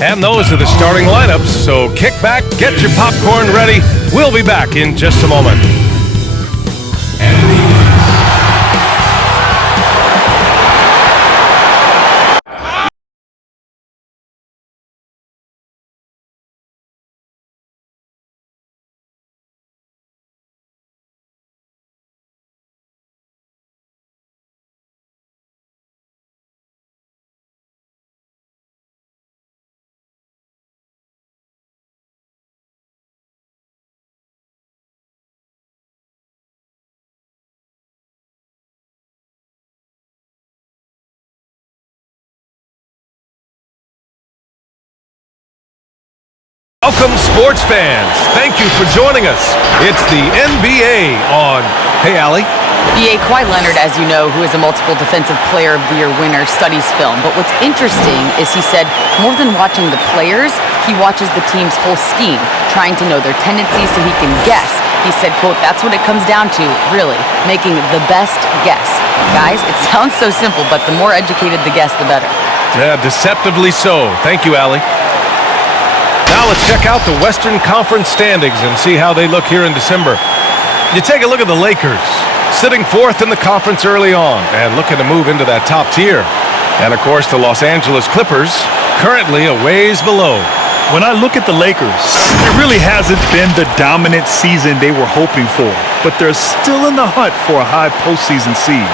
And those are the starting lineups, so kick back, get your popcorn ready. We'll be back in just a moment. Welcome, sports fans. Thank you for joining us. It's the NBA on... Hey, Allie. B.A. Kawhi Leonard, as you know, who is a multiple Defensive Player of the Year winner, studies film. But what's interesting is he said more than watching the players, he watches the team's whole scheme, trying to know their tendencies so he can guess. He said, quote, that's what it comes down to, really, making the best guess. Guys, it sounds so simple, but the more educated the guess, the better. Yeah, deceptively so. Thank you, Allie. Now let's check out the Western Conference standings and see how they look here in December. You take a look at the Lakers, sitting fourth in the conference early on and looking to move into that top tier. And, of course, the Los Angeles Clippers, currently a ways below. When I look at the Lakers, it really hasn't been the dominant season they were hoping for, but they're still in the hunt for a high postseason seed.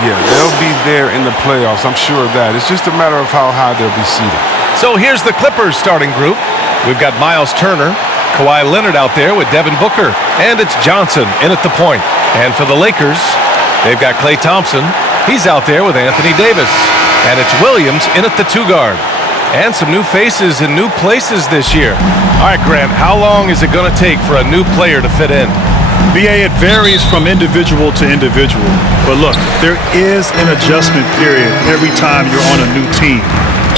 Yeah, they'll be there in the playoffs, I'm sure of that. It's just a matter of how high they'll be seeded. So here's the Clippers starting group. We've got Miles Turner, Kawhi Leonard out there with Devin Booker, and it's Johnson in at the point. And for the Lakers, they've got Klay Thompson. He's out there with Anthony Davis. And it's Williams in at the two-guard. And some new faces in new places this year. All right, Grant, how long is it going to take for a new player to fit in? BA, it varies from individual to individual. But look, there is an adjustment period every time you're on a new team.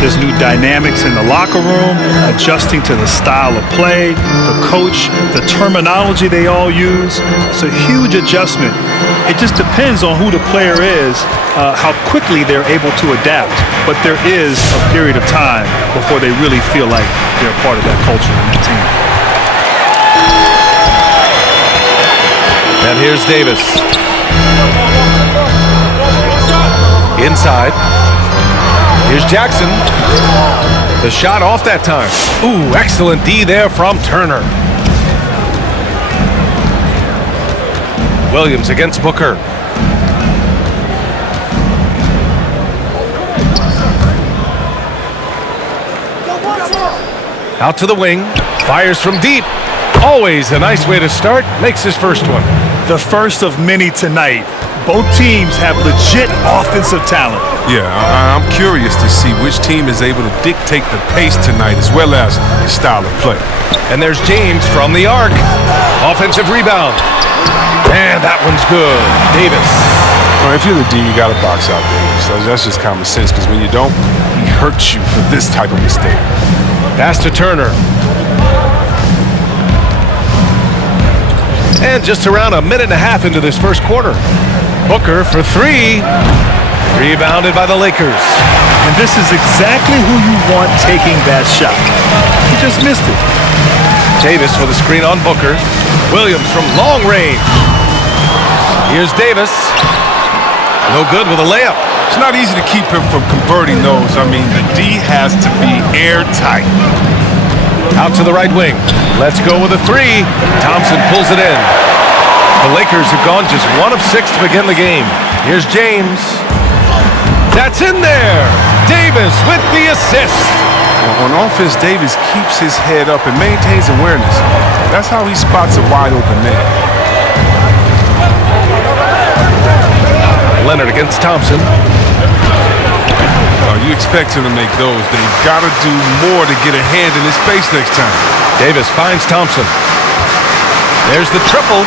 There's new dynamics in the locker room, adjusting to the style of play, the coach, the terminology they all use. It's a huge adjustment. It just depends on who the player is, how quickly they're able to adapt. But there is a period of time before they really feel like they're part of that culture and that team. And here's Davis. Inside. Here's Jackson. The shot off that time. Ooh, excellent D there from Turner. Williams against Booker. Out to the wing. Fires from deep. Always a nice way to start. Makes his first one. The first of many tonight. Both teams have legit offensive talent. Yeah, I'm curious to see which team is able to dictate the pace tonight as well as the style of play. And there's James from the arc. Offensive rebound. And that one's good. Davis. Well, if you're the D, you got to box out Davis. So that's just common sense, because when you don't, he hurts you for this type of mistake. Pass to Turner. And just around a minute and a half into this first quarter. Booker for three. Rebounded by the Lakers. And this is exactly who you want taking that shot. He just missed it. Davis with a screen on Booker. Williams from long range. Here's Davis. No good with a layup. It's not easy to keep him from converting those. I mean, the D has to be airtight. Out to the right wing. Let's go with a three. Thompson pulls it in. The Lakers have gone just 1 of 6 to begin the game. Here's James. That's in there. Davis with the assist. On offense, Davis keeps his head up and maintains awareness. That's how he spots a wide open man. Leonard against Thompson. You expect him to make those. They've got to do more to get a hand in his face next time. Davis finds Thompson. There's the triple.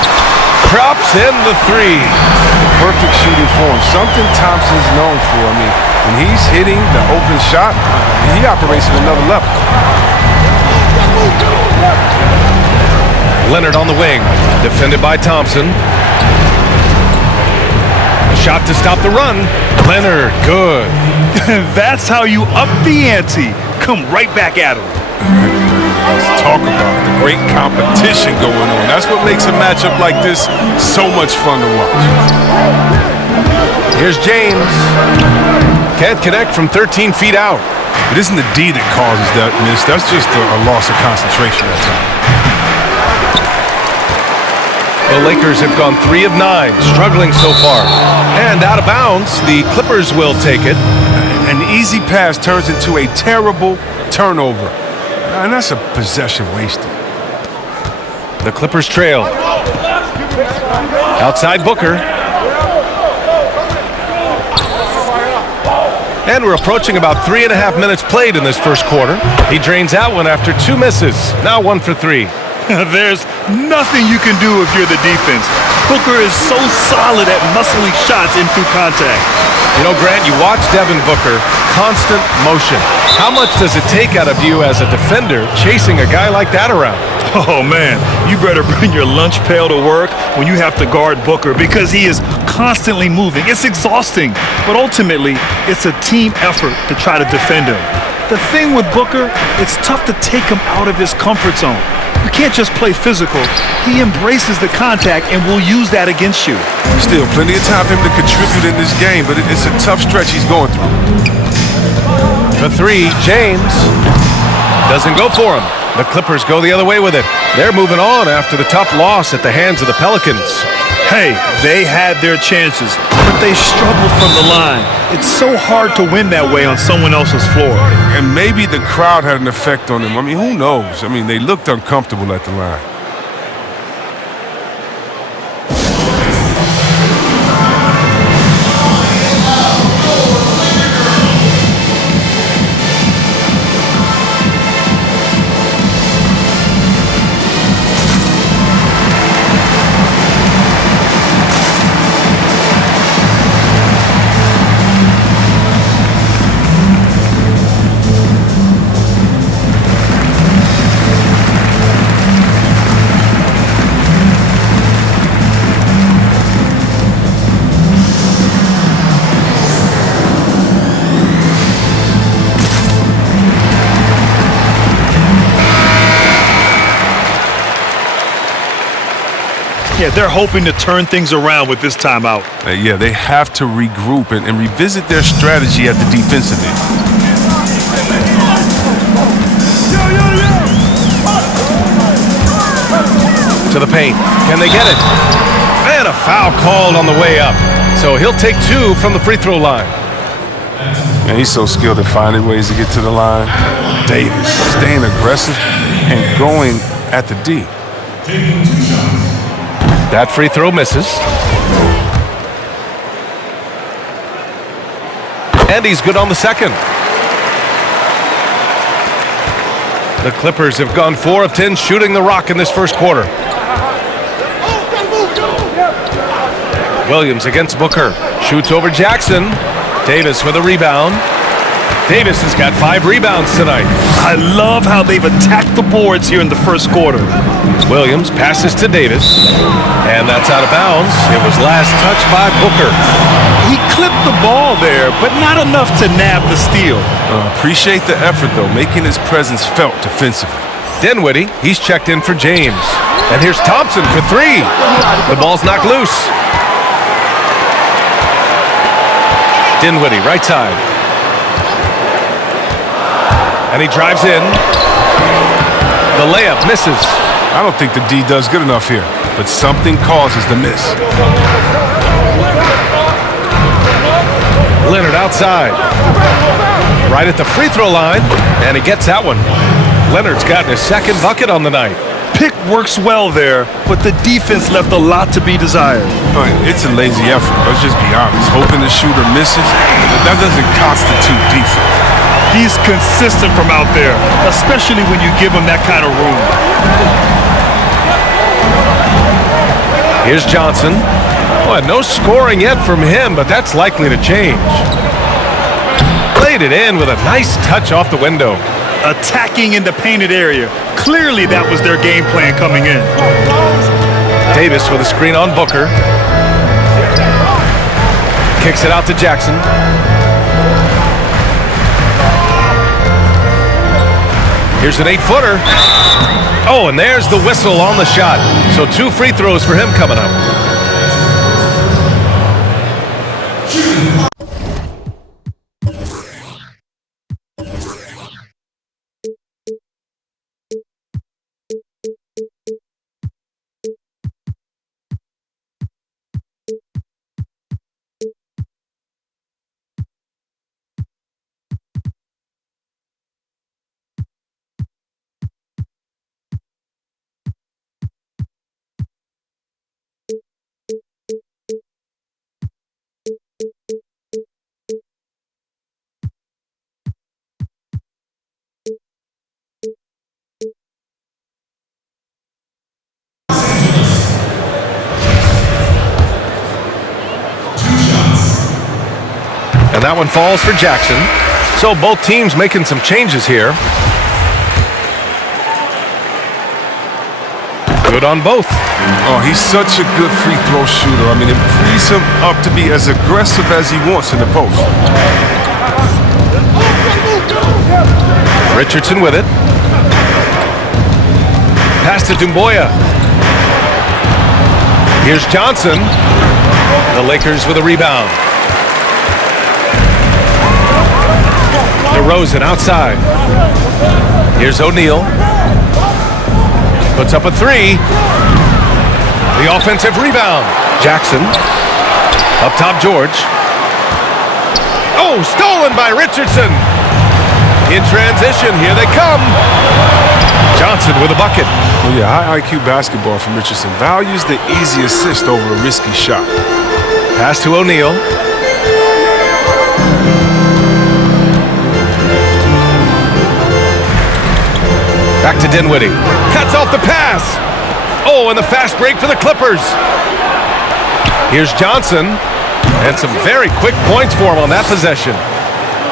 Drops in the three. The perfect shooting form. Something Thompson's known for. I mean, when he's hitting the open shot, he operates at another level. Leonard on the wing. Defended by Thompson. A shot to stop the run. Leonard, good. That's how you up the ante. come right back at him. Let's talk about the great competition going on. That's what makes a matchup like this so much fun to watch. Here's James. Can't connect from 13 feet out. It isn't the D that causes that miss. That's just a loss of concentration at times. The Lakers have gone 3 of 9, struggling so far. And out of bounds, the Clippers will take it. An easy pass turns into a terrible turnover. And that's a possession wasted. The Clippers trail. Outside Booker. And we're approaching about 3.5 minutes played in this first quarter. He drains that one after 2 misses. Now 1 for 3. There's nothing you can do if you're the defense. Booker is so solid at muscling shots in through contact. You know, Grant, you watch Devin Booker, constant motion. How much does it take out of you as a defender chasing a guy like that around? Oh, man, you better bring your lunch pail to work when you have to guard Booker because he is constantly moving. It's exhausting, but ultimately, it's a team effort to try to defend him. The thing with Booker, it's tough to take him out of his comfort zone. You can't just play physical. He embraces the contact and will use that against you. Still, plenty of time for him to contribute in this game, but it's a tough stretch he's going through. For 3, James. Doesn't go for him. The Clippers go the other way with it. They're moving on after the tough loss at the hands of the Pelicans. Hey, they had their chances, but they struggled from the line. It's so hard to win that way on someone else's floor. And maybe the crowd had an effect on them. I mean, who knows? I mean, they looked uncomfortable at the line. Yeah, they're hoping to turn things around with this timeout. Yeah, they have to regroup and revisit their strategy at the defensive end. To the paint. Can they get it? And a foul called on the way up. So he'll take 2 from the free throw line. And he's so skilled at finding ways to get to the line. Davis staying aggressive and going at the D. That free throw misses. And he's good on the second. The Clippers have gone 4 of 10 shooting the rock in this first quarter. Williams against Booker. Shoots over Jackson. Davis with a rebound. Davis has got 5 rebounds tonight. I love how they've attacked the boards here in the first quarter. Williams passes to Davis. And that's out of bounds. It was last touched by Booker. He clipped the ball there, but not enough to nab the steal. Appreciate the effort, though, making his presence felt defensively. Dinwiddie, he's checked in for James. And here's Thompson for 3. The ball's knocked loose. Dinwiddie, right side. And he drives in. The layup misses. I don't think the D does good enough here, but something causes the miss. Leonard outside. Right at the free throw line, and he gets that one. Leonard's gotten his second bucket on the night. Pick works well there, but the defense left a lot to be desired. It's a lazy effort, let's just be honest. Hoping the shooter misses, that doesn't constitute defense. He's consistent from out there, especially when you give him that kind of room. Here's Johnson. Well, no scoring yet from him, but that's likely to change. Played it in with a nice touch off the window. Attacking in the painted area. Clearly that was their game plan coming in. Davis with a screen on Booker. Kicks it out to Jackson. Here's an 8-footer. Oh, and there's the whistle on the shot. So 2 free throws for him coming up. And that one falls for Jackson. So both teams making some changes here. Good on both. Oh, he's such a good free throw shooter. I mean, it frees him up to be as aggressive as he wants in the post. Richardson with it. Pass to Dumboya. Here's Johnson. The Lakers with a rebound. DeRozan outside. Here's O'Neal. Puts up a 3. The offensive rebound. Jackson. Up top, George. Oh, stolen by Richardson. In transition, here they come. Johnson with a bucket. Well, yeah, high IQ basketball from Richardson. Values the easy assist over a risky shot. Pass to O'Neal. Back to Dinwiddie. Cuts off the pass. Oh, and the fast break for the Clippers. Here's Johnson. And some very quick points for him on that possession.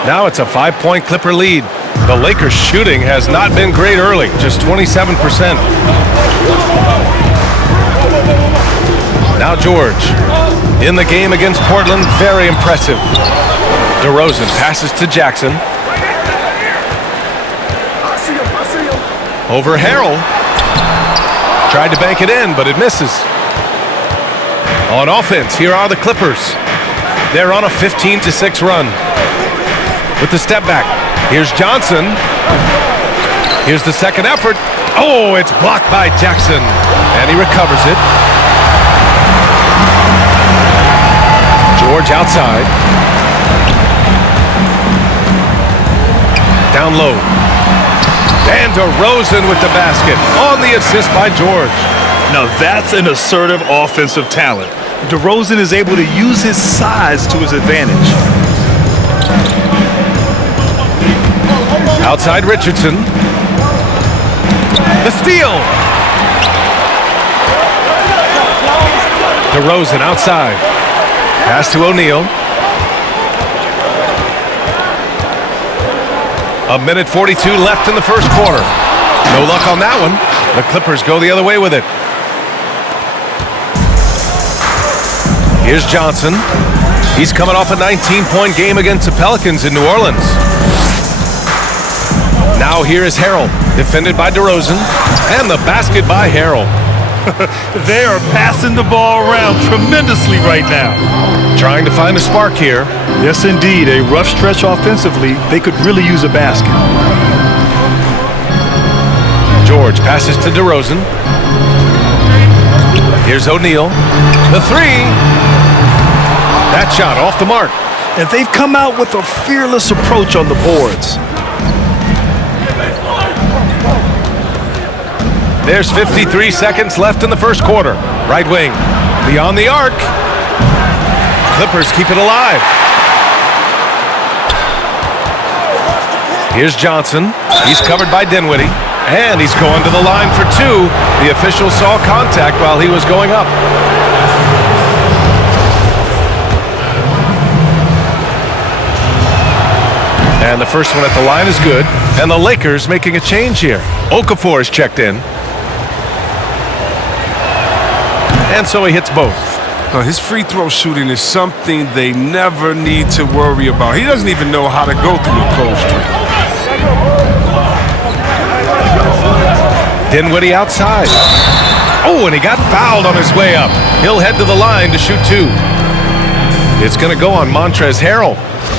Now it's a 5-point Clipper lead. The Lakers shooting has not been great early, just 27%. Now George. In the game against Portland, very impressive. DeRozan passes to Jackson. Over Harrell. Tried to bank it in, but it misses. On offense, here are the Clippers. They're on a 15-6 run. With the step back, here's Johnson. Here's the second effort. Oh, it's blocked by Jackson. And he recovers it. George outside. Down low. And DeRozan with the basket on the assist by George. Now that's an assertive offensive talent. DeRozan is able to use his size to his advantage. Outside Richardson. The steal. DeRozan outside. Pass to O'Neal. A minute 42 left in the first quarter. No luck on that one. The Clippers go the other way with it. Here's Johnson. He's coming off a 19-point game against the Pelicans in New Orleans. Now here is Harrell, defended by DeRozan, and the basket by Harrell. They are passing the ball around tremendously right now. Trying to find a spark here. Yes, indeed. A rough stretch offensively. They could really use a basket. George passes to DeRozan. Here's O'Neal. The 3. That shot off the mark. And they've come out with a fearless approach on the boards. There's 53 seconds left in the first quarter. Right wing. Beyond the arc. Clippers keep it alive. Here's Johnson. He's covered by Dinwiddie. And he's going to the line for 2. The official saw contact while he was going up. And the first one at the line is good. And the Lakers making a change here. Okafor is checked in. And so he hits both. His free throw shooting is something they never need to worry about. He doesn't even know how to go through a cold streak. Dinwiddie outside. Oh, and he got fouled on his way up. He'll head to the line to shoot 2. It's going to go on Montrezl Harrell.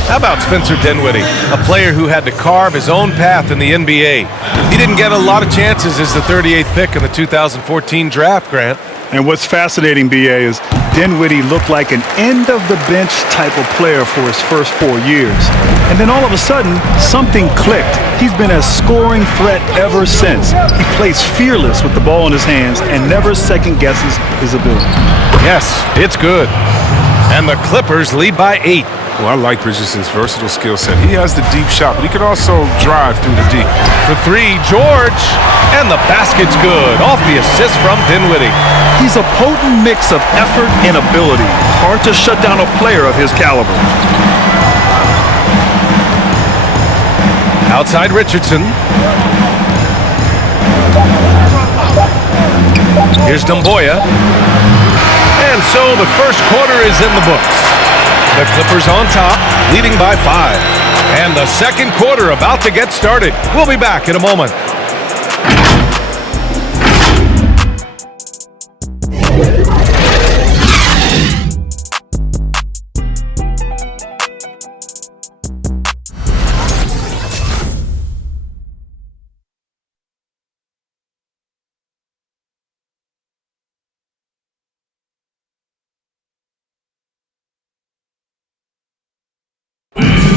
How about Spencer Dinwiddie, a player who had to carve his own path in the NBA? He didn't get a lot of chances as the 38th pick in the 2014 draft, Grant. And what's fascinating, B.A., is Dinwiddie looked like an end-of-the-bench type of player for his first 4 years. And then all of a sudden, something clicked. He's been a scoring threat ever since. He plays fearless with the ball in his hands and never second-guesses his ability. Yes, it's good. And the Clippers lead by 8. Well, I like Richardson's versatile skill set. He has the deep shot, but he can also drive through the deep. For 3, George. And the basket's good. Off the assist from Dinwiddie. He's a potent mix of effort and ability. Hard to shut down a player of his caliber. Outside Richardson. Here's Dumboya. And so the first quarter is in the books. The Clippers on top, leading by 5. And the second quarter about to get started. We'll be back in a moment.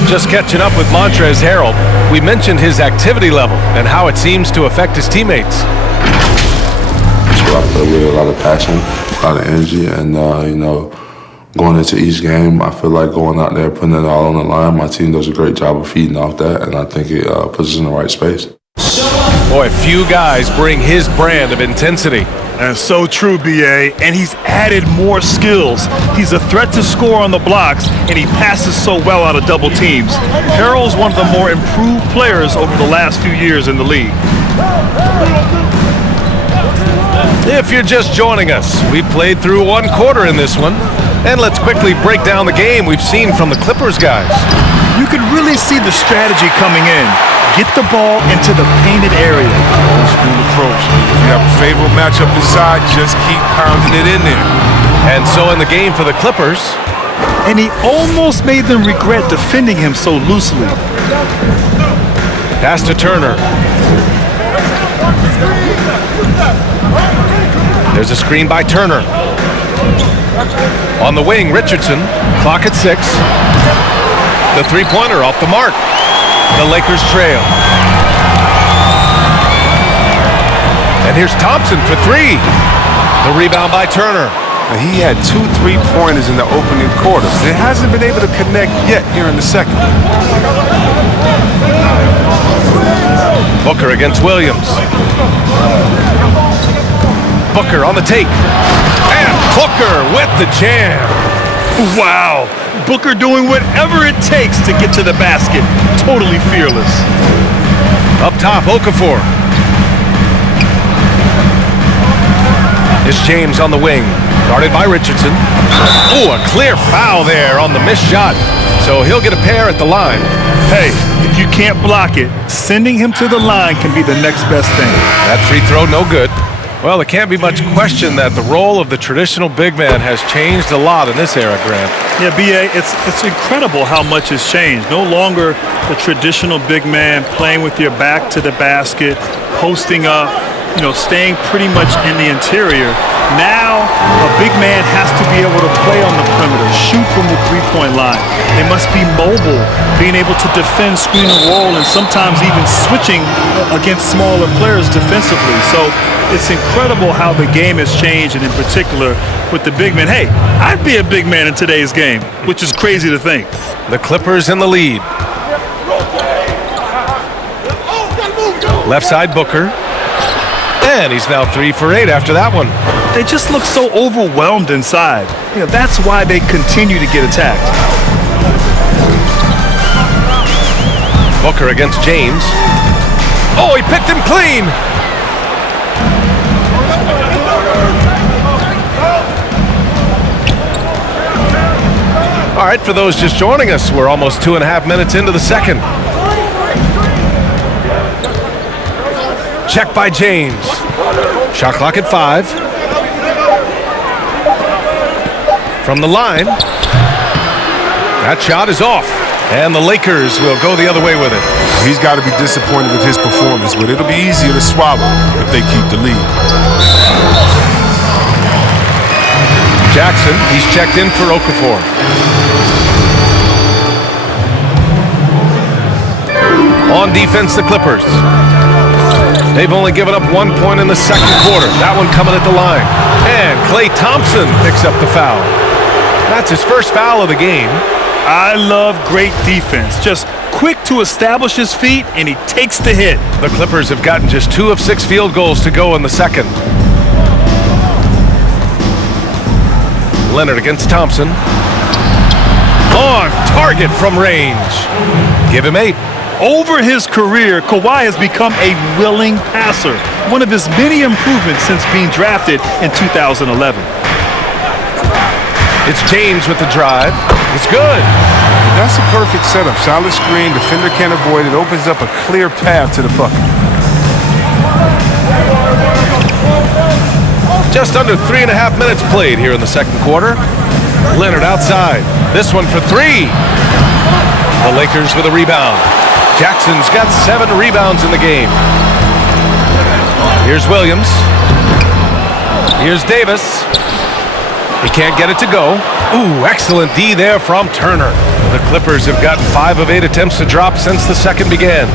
Just catching up with Montrezl Harrell, we mentioned his activity level and how it seems to affect his teammates. So I play with a lot of passion, a lot of energy, and going into each game, I feel like going out there, putting it all on the line. My team does a great job of feeding off that, and I think it puts us in the right space. Boy, few guys bring his brand of intensity. That's so true, B.A., and he's added more skills. He's a threat to score on the blocks, and he passes so well out of double teams. Harrell's one of the more improved players over the last few years in the league. If you're just joining us, we played through 1 quarter in this one. And let's quickly break down the game we've seen from the Clippers guys. You can really see the strategy coming in. Get the ball into the painted area. Old school approach. If you have a favorable matchup inside, just keep pounding it in there. And so in the game for the Clippers. And he almost made them regret defending him so loosely. Pass to Turner. There's a screen by Turner. On the wing, Richardson. Clock at 6. The three-pointer off the mark. The Lakers trail. And here's Thompson for 3. The rebound by Turner. Now, he had 2 3-pointers in the opening quarter. It hasn't been able to connect yet here in the second. Booker against Williams. Booker on the take. And Booker with the jam. Wow. Booker doing whatever it takes to get to the basket. Totally fearless. Up top, Okafor. It's James on the wing. Guarded by Richardson. Oh, a clear foul there on the missed shot. So he'll get a pair at the line. Hey, if you can't block it, sending him to the line can be the next best thing. That free throw, no good. Well, there can't be much question that the role of the traditional big man has changed a lot in this era, Grant. Yeah, B.A., it's incredible how much has changed. No longer the traditional big man playing with your back to the basket, posting up, staying pretty much in the interior. Now, a big man has to be able to play on the perimeter, shoot from the three-point line. They must be mobile, being able to defend, screen, and roll, and sometimes even switching against smaller players defensively. So it's incredible how the game has changed, and in particular with the big man. Hey, I'd be a big man in today's game, which is crazy to think. The Clippers in the lead. Left side, Booker. And he's now 3 for 8 after that one. They just look so overwhelmed inside. That's why they continue to get attacked. Booker against James. Oh, he picked him clean. All right, for those just joining us, we're almost 2.5 minutes into the second. Check by James. Shot clock at 5. From the line. That shot is off. And the Lakers will go the other way with it. He's got to be disappointed with his performance, but it'll be easier to swallow if they keep the lead. Jackson, he's checked in for Okafor. On defense, the Clippers. They've only given up 1 point in the second quarter. That one coming at the line. And Klay Thompson picks up the foul. That's his first foul of the game. I love great defense. Just quick to establish his feet, and he takes the hit. The Clippers have gotten just 2 of 6 field goals to go in the second. Leonard against Thompson. On target from range. Give him 8. Over his career, Kawhi has become a willing passer, one of his many improvements since being drafted in 2011. It's James with the drive. It's good. That's a perfect setup. Solid screen, defender can't avoid it. Opens up a clear path to the bucket. Just under 3.5 minutes played here in the second quarter. Leonard outside. This one for 3. The Lakers with a rebound. Jackson's got 7 rebounds in the game. Here's Williams. Here's Davis. He can't get it to go. Ooh, excellent D there from Turner. The Clippers have gotten 5 of 8 attempts to drop since the second began.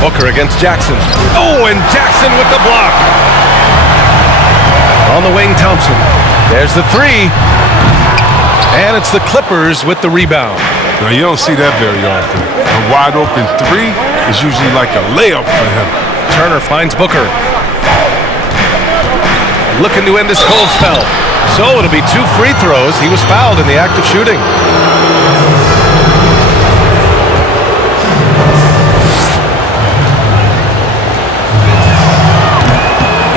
Booker against Jackson. Oh, and Jackson with the block. On the wing, Thompson. There's the 3. And it's the Clippers with the rebound. Now, you don't see that very often. A wide open 3 is usually like a layup for him. Turner finds Booker. Looking to end his cold spell. So it'll be 2 free throws. He was fouled in the act of shooting.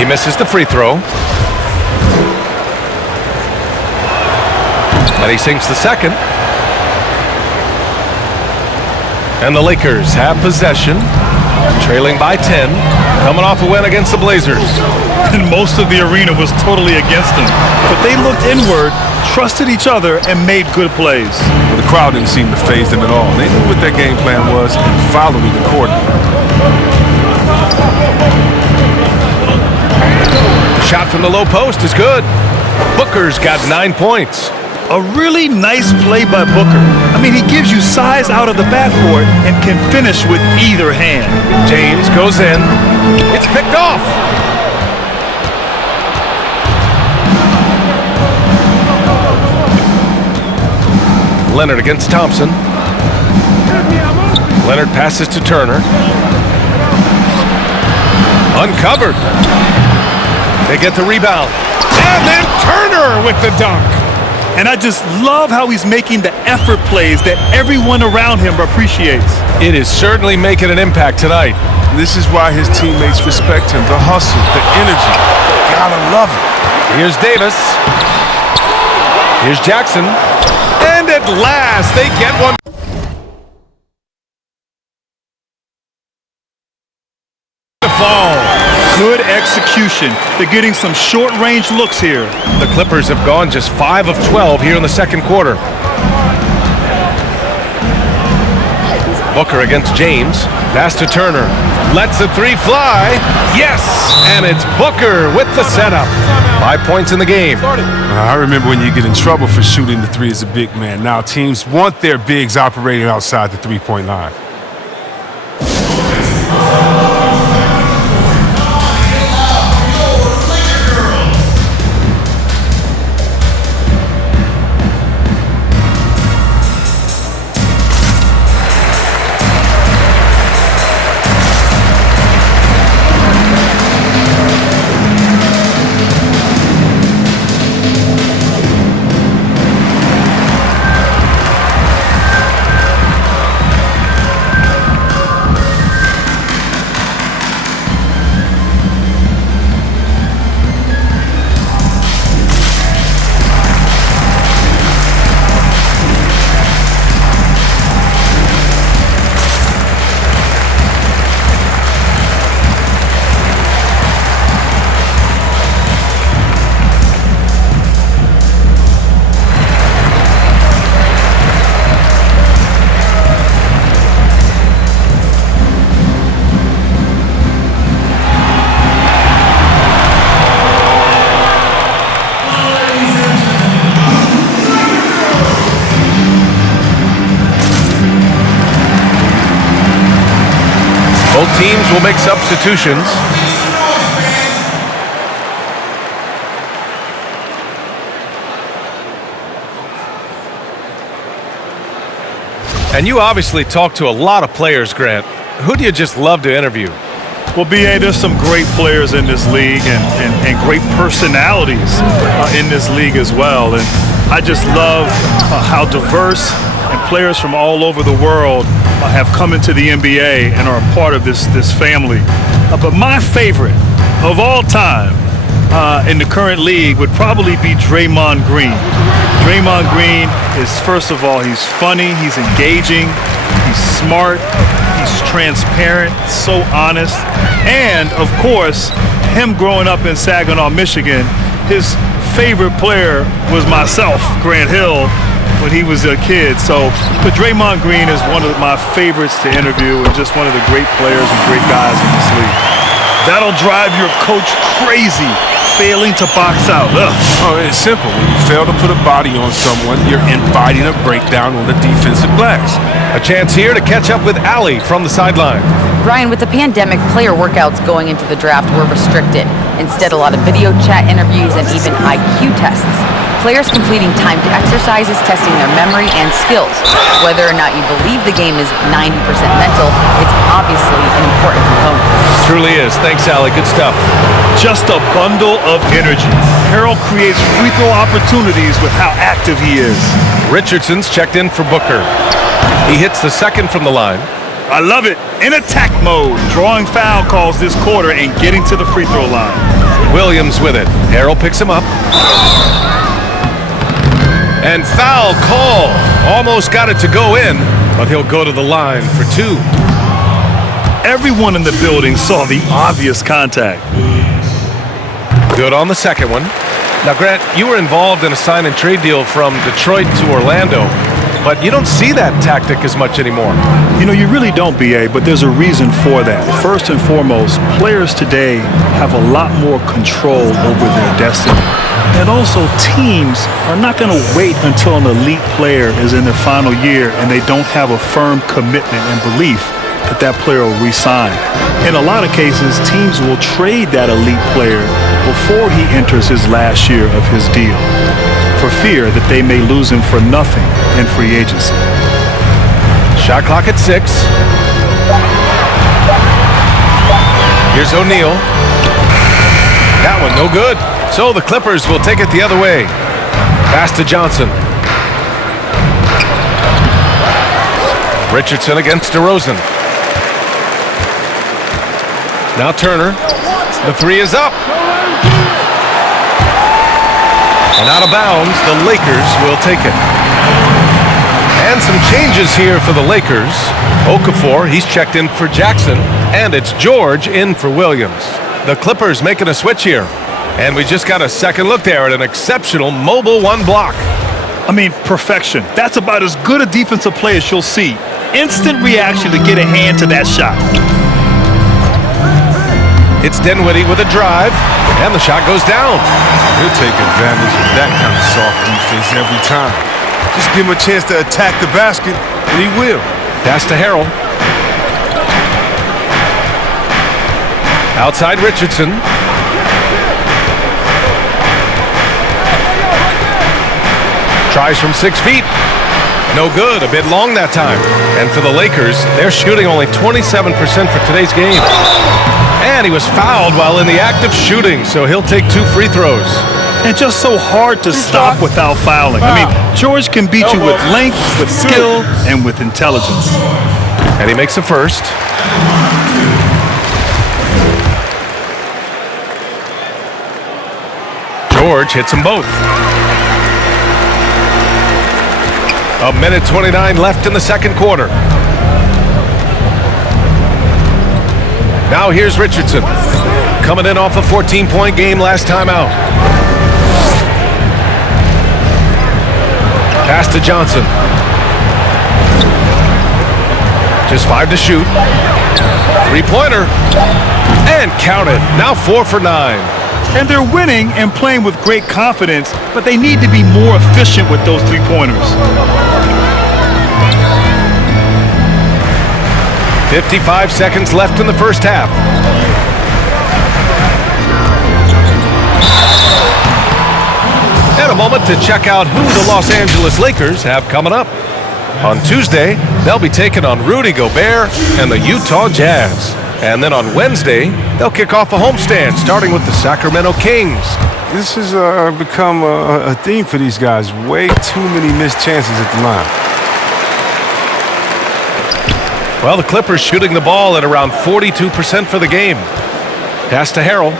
He misses the free throw. And he sinks the second. And the Lakers have possession, trailing by 10, coming off a win against the Blazers. And most of the arena was totally against them. But they looked inward, trusted each other, and made good plays. Well, the crowd didn't seem to faze them at all. They knew what their game plan was and followed it accordingly. The shot from the low post is good. Booker's got 9 points. A really nice play by Booker. I mean, he gives you size out of the backcourt and can finish with either hand. James goes in. It's picked off. Leonard against Thompson. Leonard passes to Turner. Uncovered. They get the rebound. And then Turner with the dunk. And I just love how he's making the effort plays that everyone around him appreciates. It is certainly making an impact tonight. This is why his teammates respect him. The hustle, the energy. Gotta love it. Here's Davis. Here's Jackson. And at last, they get one. Fall. Good execution. They're getting some short-range looks here. The Clippers have gone just 5 of 12 here in the second quarter. Booker against James. Pass to Turner. Lets the 3 fly. Yes! And it's Booker with the setup. 5 points in the game. I remember when you get in trouble for shooting the 3 as a big man. Now teams want their bigs operating outside the three-point line. Both teams will make substitutions. And you obviously talk to a lot of players, Grant. Who do you just love to interview? Well, B.A., there's some great players in this league and great personalities in this league as well. And I just love how diverse and players from all over the world have come into the NBA and are a part of this family. But my favorite of all time in the current league would probably be Draymond Green. Draymond Green is, first of all, he's funny, he's engaging, he's smart, he's transparent, so honest. And, of course, him growing up in Saginaw, Michigan, his favorite player was myself, Grant Hill, when he was a kid. So, but Draymond Green is one of my favorites to interview and just one of the great players and great guys in this league. That'll drive your coach crazy, failing to box out. Ugh. Oh, it's simple. When you fail to put a body on someone, you're inviting a breakdown on the defensive glass. A chance here to catch up with Allie from the sideline. Brian, with the pandemic, player workouts going into the draft were restricted. Instead, a lot of video chat interviews and even IQ tests. Players completing timed exercises, testing their memory and skills. Whether or not you believe the game is 90% mental, it's obviously an important component. Truly is. Thanks, Allie. Good stuff. Just a bundle of energy. Harold creates free throw opportunities with how active he is. Richardson's checked in for Booker. He hits the second from the line. I love it. In attack mode, drawing foul calls this quarter and getting to the free throw line. Williams with it. Harold picks him up. And foul call. Almost got it to go in, but he'll go to the line for two. Everyone in the building saw the obvious contact. Good on the second one. Now, Grant, you were involved in a sign and trade deal from Detroit to Orlando, but you don't see that tactic as much anymore. You know, you really don't, B.A., but there's a reason for that. First and foremost, players today have a lot more control over their destiny. And also, teams are not going to wait until an elite player is in their final year and they don't have a firm commitment and belief that that player will re-sign. In a lot of cases, teams will trade that elite player before he enters his last year of his deal, for fear that they may lose him for nothing in free agency. Shot clock at 6. Here's O'Neal. That one no good. So the Clippers will take it the other way. Pass to Johnson. Richardson against DeRozan. Now Turner. The three is up. And out of bounds, the Lakers will take it. And some changes here for the Lakers. Okafor, he's checked in for Jackson. And it's George in for Williams. The Clippers making a switch here. And we just got a second look there at an exceptional mobile one block. I mean, perfection. That's about as good a defensive play as you'll see. Instant reaction to get a hand to that shot. It's Dinwiddie with a drive, and the shot goes down. He'll take advantage of that kind of soft defense every time. Just give him a chance to attack the basket, and he will. Pass to Harold. Outside Richardson. Tries from 6 feet. No good. A bit long that time. And for the Lakers, they're shooting only 27% for today's game. And he was fouled while in the act of shooting, so he'll take 2 free throws. And just so hard to stop without fouling. I mean, George can beat you with length, with skill, and with intelligence. And he makes the first. George hits them both. A minute 29 left in the second quarter. Now here's Richardson, coming in off a 14-point game last time out. Pass to Johnson. Just 5 to shoot. 3-pointer. And counted. Now 4 for 9. And they're winning and playing with great confidence, but they need to be more efficient with those 3-pointers. 55 seconds left in the first half. And a moment to check out who the Los Angeles Lakers have coming up. On Tuesday, they'll be taking on Rudy Gobert and the Utah Jazz. And then on Wednesday, they'll kick off a homestand, starting with the Sacramento Kings. This has become a theme for these guys. Way too many missed chances at the line. Well, the Clippers shooting the ball at around 42% for the game. Pass to Harrell.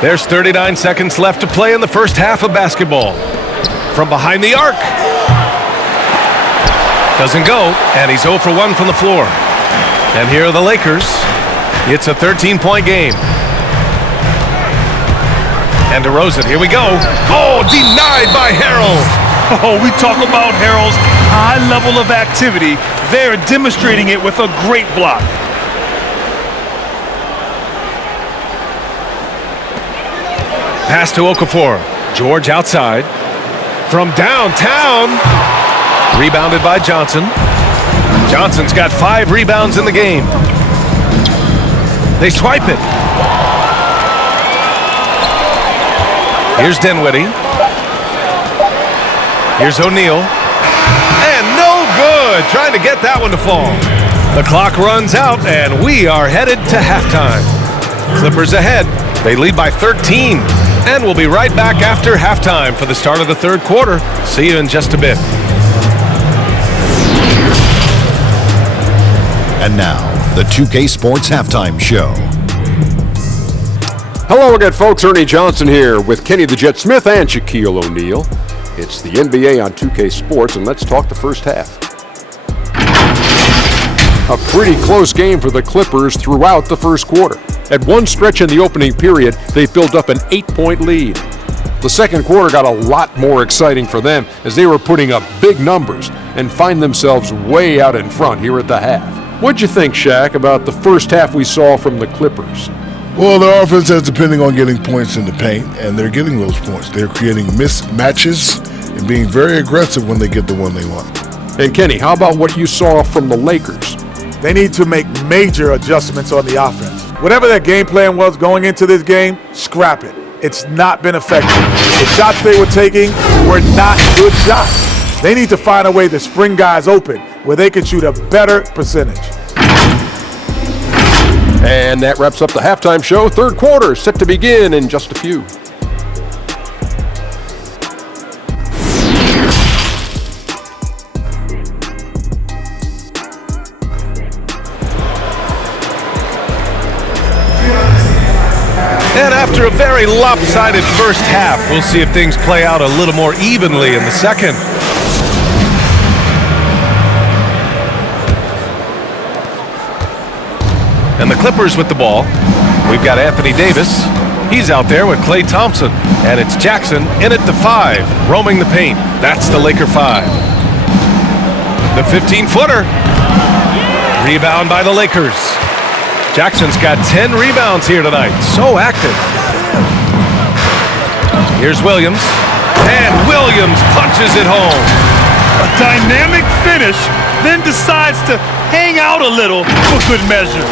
There's 39 seconds left to play in the first half of basketball. From behind the arc. Doesn't go, and he's 0 for 1 from the floor. And here are the Lakers. It's a 13-point game. And DeRozan, here we go. Oh, denied by Harrell. Oh, we talk about Harrell's high level of activity. They're demonstrating it with a great block. Pass to Okafor. George outside. From downtown. Rebounded by Johnson. Johnson's got 5 rebounds in the game. They swipe it. Here's Dinwiddie. Here's O'Neal. And no good. Trying to get that one to fall. The clock runs out, and we are headed to halftime. Clippers ahead. They lead by 13. And we'll be right back after halftime for the start of the third quarter. See you in just a bit. And now, the 2K Sports Halftime Show. Hello again, folks. Ernie Johnson here with Kenny the Jet Smith and Shaquille O'Neal. It's the NBA on 2K Sports, and let's talk the first half. A pretty close game for the Clippers throughout the first quarter. At one stretch in the opening period, they built up an 8-point lead. The second quarter got a lot more exciting for them as they were putting up big numbers and find themselves way out in front here at the half. What'd you think, Shaq, about the first half we saw from the Clippers? Well, their offense is depending on getting points in the paint, and they're getting those points. They're creating mismatches and being very aggressive when they get the one they want. And Kenny, how about what you saw from the Lakers? They need to make major adjustments on the offense. Whatever their game plan was going into this game, scrap it. It's not been effective. The shots they were taking were not good shots. They need to find a way to spring guys open where they can shoot a better percentage. And that wraps up the halftime show. Third quarter set to begin in just a few. And after a very lopsided first half, we'll see if things play out a little more evenly in the second. And the Clippers with the ball. We've got Anthony Davis. He's out there with Klay Thompson. And it's Jackson in at the 5, roaming the paint. That's the Laker 5. The 15-footer. Rebound by the Lakers. Jackson's got 10 rebounds here tonight. So active. Here's Williams. And Williams punches it home. A dynamic finish, then decides to hang out a little for good measure.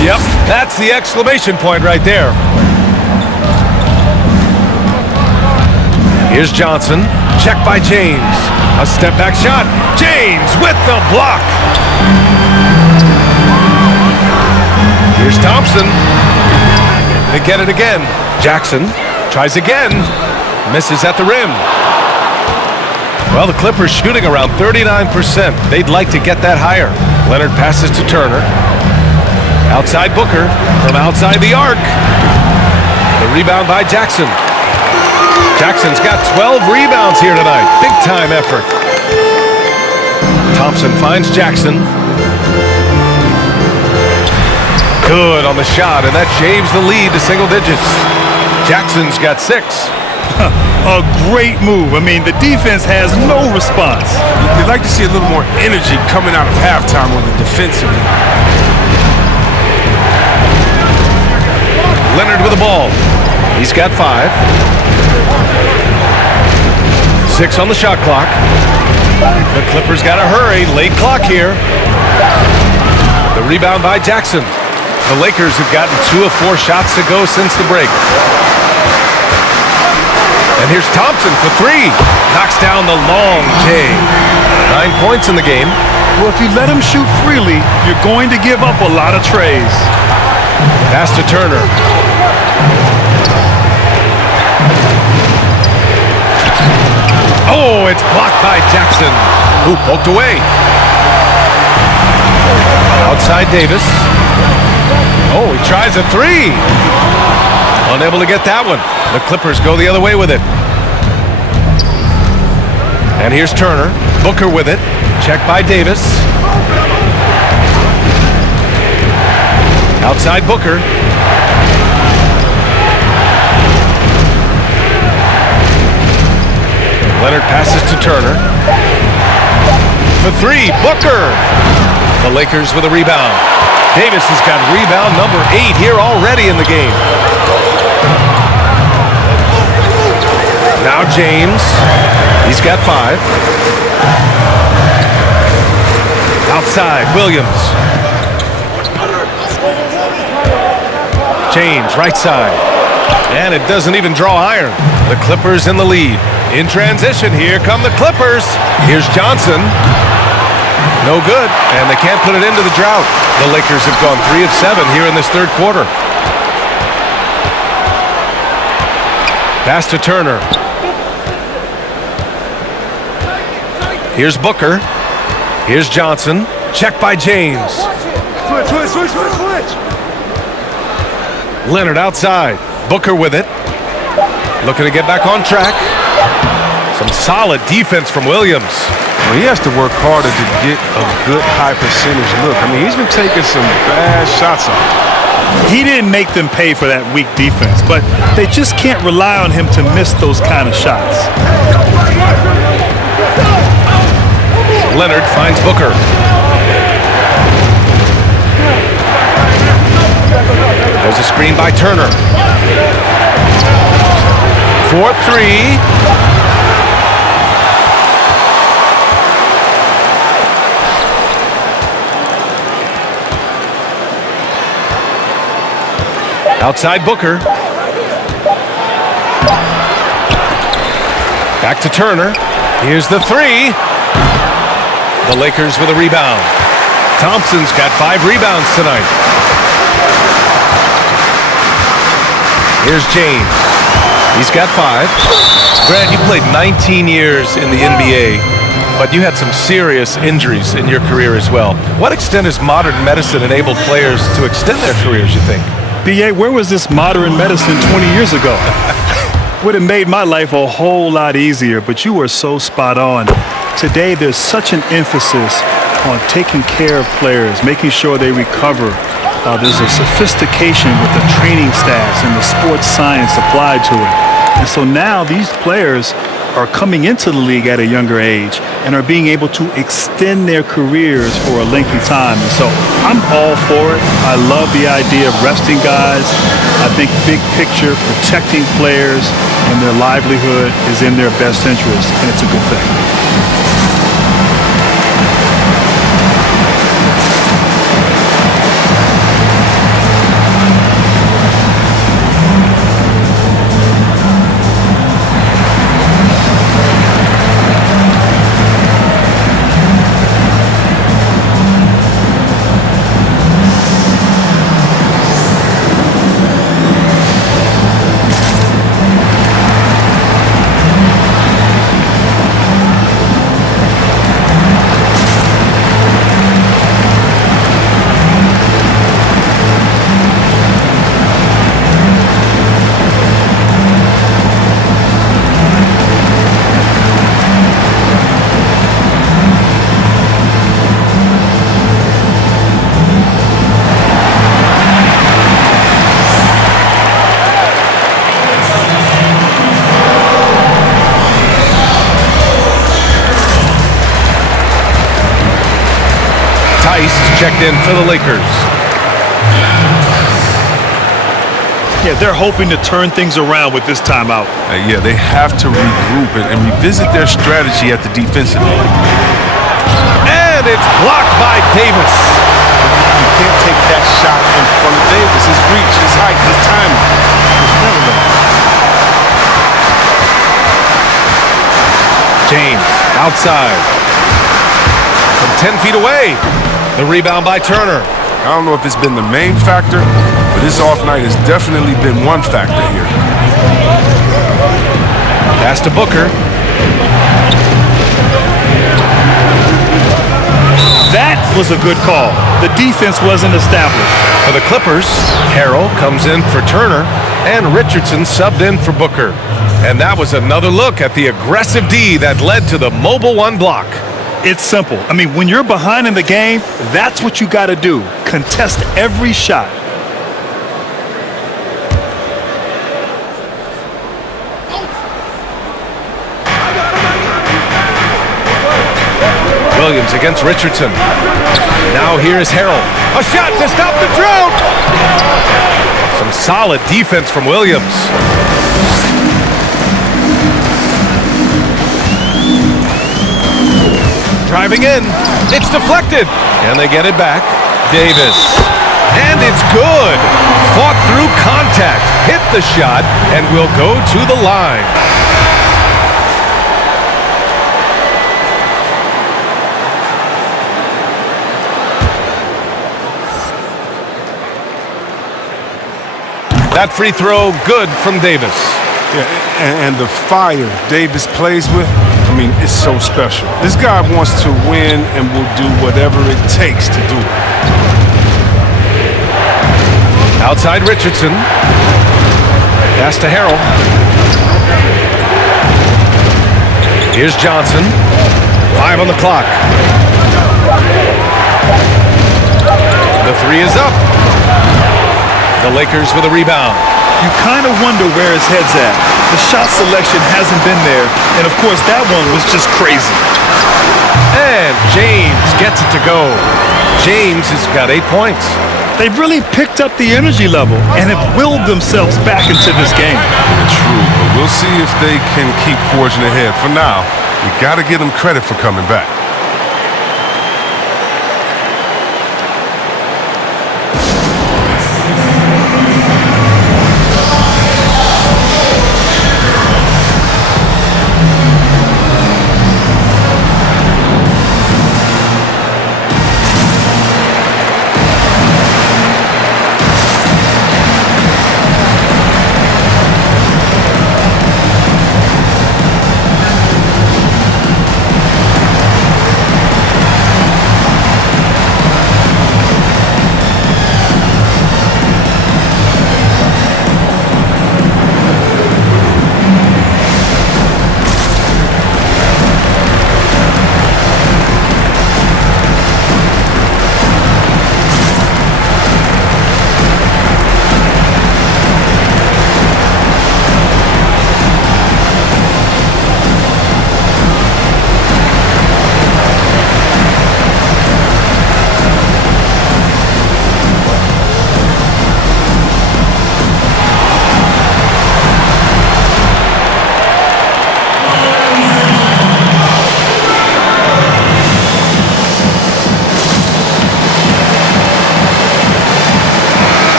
Yep, that's the exclamation point right there. Here's Johnson. Check by James. A step-back shot. James with the block. Here's Thompson. They get it again. Jackson tries again. Misses at the rim. Well, the Clippers shooting around 39%. They'd like to get that higher. Leonard passes to Turner. Outside Booker from outside the arc. The rebound by Jackson. Jackson's got 12 rebounds here tonight. Big time effort. Thompson finds Jackson. Good on the shot, and that shaves the lead to single digits. Jackson's got 6. A great move. I mean, the defense has no response. You'd like to see a little more energy coming out of halftime on the defensive end. Leonard with the ball. He's got 5. 6 on the shot clock. The Clippers got to hurry. Late clock here. The rebound by Jackson. The Lakers have gotten 2 of 4 shots to go since the break. And here's Thompson for 3. Knocks down the long J. 9 points in the game. Well, if you let him shoot freely, you're going to give up a lot of trays. Pass to Turner. Oh, it's blocked by Jackson, who poked away. Outside Davis. Oh, he tries a 3. Unable to get that one. The Clippers go the other way with it. And here's Turner. Booker with it. Check by Davis. Outside Booker. Leonard passes to Turner. For 3, Booker. The Lakers with a rebound. Davis has got rebound number 8 here already in the game. Now James. He's got 5. Outside, Williams. James, right side. And it doesn't even draw iron. The Clippers in the lead. In transition, here come the Clippers. Here's Johnson. No good, and they can't put it into the drought. The Lakers have gone 3 of 7 here in this third quarter. Pass to Turner. Here's Booker. Here's Johnson. Check by James. Switch. Leonard outside. Booker with it. Looking to get back on track. Some solid defense from Williams. Well, he has to work harder to get a good high percentage look. I mean, he's been taking some bad shots out there. He didn't make them pay for that weak defense, but they just can't rely on him to miss those kind of shots. Leonard finds Booker. There's a screen by Turner. 4-3. Outside Booker. Back to Turner. Here's the 3. The Lakers with a rebound. Thompson's got 5 rebounds tonight. Here's James. He's got 5. Grant, you played 19 years in the NBA, but you had some serious injuries in your career as well. What extent has modern medicine enabled players to extend their careers, you think? B.A., where was this modern medicine 20 years ago? Would have made my life a whole lot easier, but you were so spot on. Today, there's such an emphasis on taking care of players, making sure they recover. There's a sophistication with the training staffs and the sports science applied to it. And so now these players are coming into the league at a younger age and are being able to extend their careers for a lengthy time. And so I'm all for it. I love the idea of resting guys. I think big picture, protecting players and their livelihood is in their best interest, and it's a good thing. Checked in for the Lakers. Yeah, they're hoping to turn things around with this timeout. Yeah, they have to regroup and revisit their strategy at the defensive end. And it's blocked by Davis. You can't take that shot in front of Davis. His reach, his height, his timing. It's never there. James outside. From 10 feet away. The rebound by Turner. I don't know if it's been the main factor, but this off night has definitely been one factor here. Pass to Booker. That was a good call. The defense wasn't established. For the Clippers, Harrell comes in for Turner, and Richardson subbed in for Booker. And that was another look at the aggressive D that led to the mobile one block. It's simple. I mean, when you're behind in the game, that's what you got to do. Contest every shot. Williams against Richardson. Now here's Harrell. A shot to stop the drought. Some solid defense from Williams. Driving in. It's deflected. And they get it back. Davis. And it's good. Fought through contact. Hit the shot and will go to the line. That free throw, good from Davis. Yeah, and the fire Davis plays with, I mean, it's so special. This guy wants to win and will do whatever it takes to do it. Outside Richardson. Pass to Harrell. Here's Johnson. 5 on the clock. The three is up. The Lakers with a rebound. You kind of wonder where his head's at. The shot selection hasn't been there, and of course that one was just crazy. And James gets it to go. James has got 8 points. They've really picked up the energy level and have willed themselves back into this game. True, but we'll see if they can keep forging ahead. For now, we got to give them credit for coming back.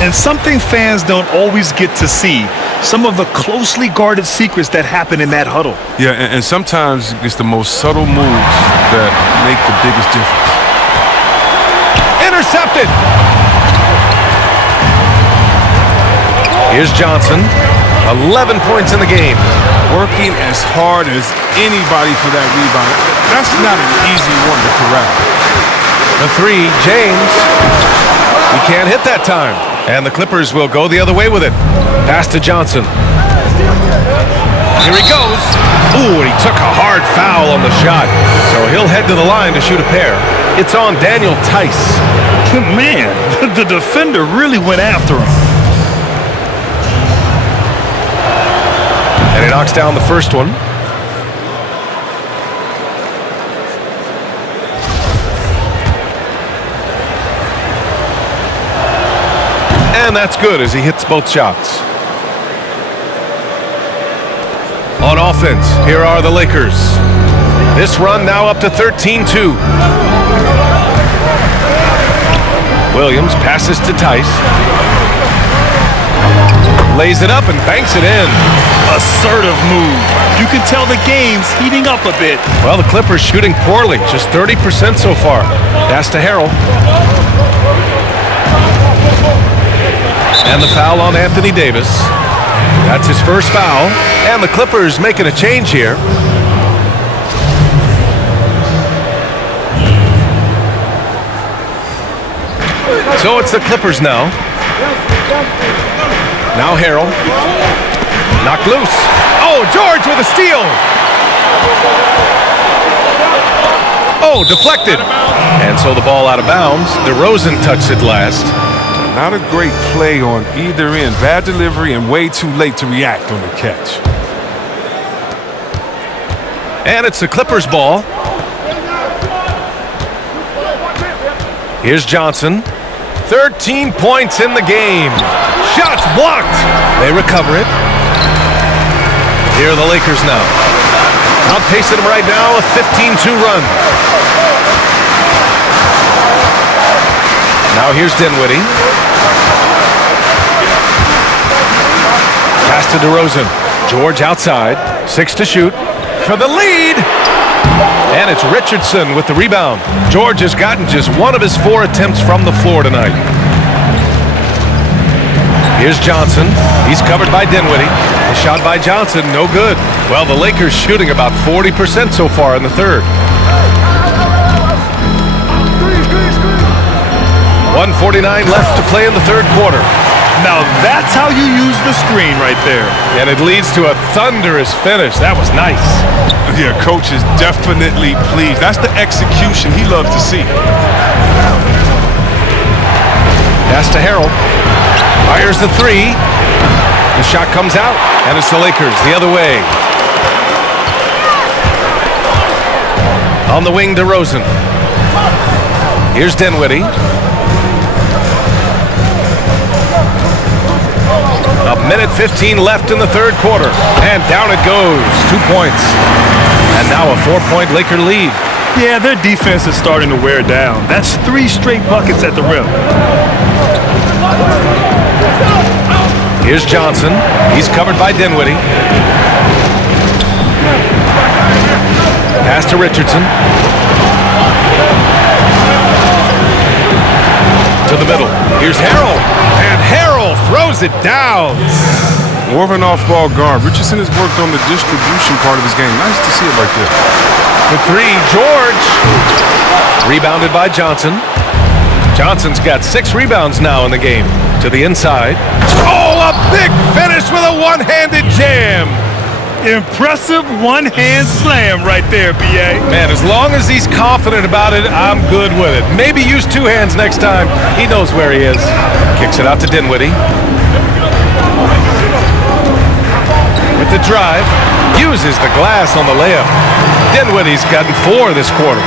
And something fans don't always get to see, some of the closely guarded secrets that happen in that huddle. Yeah, and sometimes it's the most subtle moves that make the biggest difference. Intercepted. Here's Johnson. 11 points in the game. Working as hard as anybody for that rebound. That's not an easy one to corral. The three, James. He can't hit that time. And the Clippers will go the other way with it. Pass to Johnson. Here he goes. Ooh, and he took a hard foul on the shot. So he'll head to the line to shoot a pair. It's on Daniel Tice. Man, the defender really went after him. And he knocks down the first one. And that's good as he hits both shots. On offense, here are the Lakers. This run now up to 13-2. Williams passes to Tice. Lays it up and banks it in. Assertive move. You can tell the game's heating up a bit. Well, the Clippers shooting poorly, just 30% so far. Pass to Harrell. And the foul on Anthony Davis. That's his first foul. And the Clippers making a change here. So it's the Clippers now. Now Harrell. Knocked loose. Oh, George with a steal. Oh, deflected. And so the ball out of bounds. DeRozan touched it last. Not a great play on either end. Bad delivery and way too late to react on the catch. And it's the Clippers' ball. Here's Johnson. 13 points in the game. Shots blocked. They recover it. Here are the Lakers now. Outpacing them right now, a 15-2 run. Now here's Dinwiddie. Pass to DeRozan. George outside. 6 to shoot. For the lead. And it's Richardson with the rebound. George has gotten just one of his 4 attempts from the floor tonight. Here's Johnson. He's covered by Dinwiddie. The shot by Johnson, no good. Well, the Lakers shooting about 40% so far in the third. 1:49 left to play in the third quarter. Now that's how you use the screen right there. And it leads to a thunderous finish. That was nice. Yeah, coach is definitely pleased. That's the execution he loves to see. Pass to Harrell. Fires the 3. The shot comes out, and it's the Lakers the other way. On the wing, DeRozan. Here's Dinwiddie. A minute 15 left in the third quarter. And down it goes. 2 points. And now a 4-point Laker lead. Yeah, their defense is starting to wear down. That's 3 straight buckets at the rim. Here's Johnson. He's covered by Dinwiddie. Pass to Richardson. To the middle. Here's Harrell. And Harrell throws it down. More of an off-ball guard. Richardson has worked on the distribution part of his game. Nice to see it like this. For 3, George. Rebounded by Johnson. Johnson's got 6 rebounds now in the game. To the inside. Oh, a big finish with a one-handed jam. Impressive one-hand slam right there, B.A. Man, as long as he's confident about it, I'm good with it. Maybe use 2 hands next time. He knows where he is. Kicks it out to Dinwiddie. With the drive, uses the glass on the layup. Dinwiddie's gotten 4 this quarter.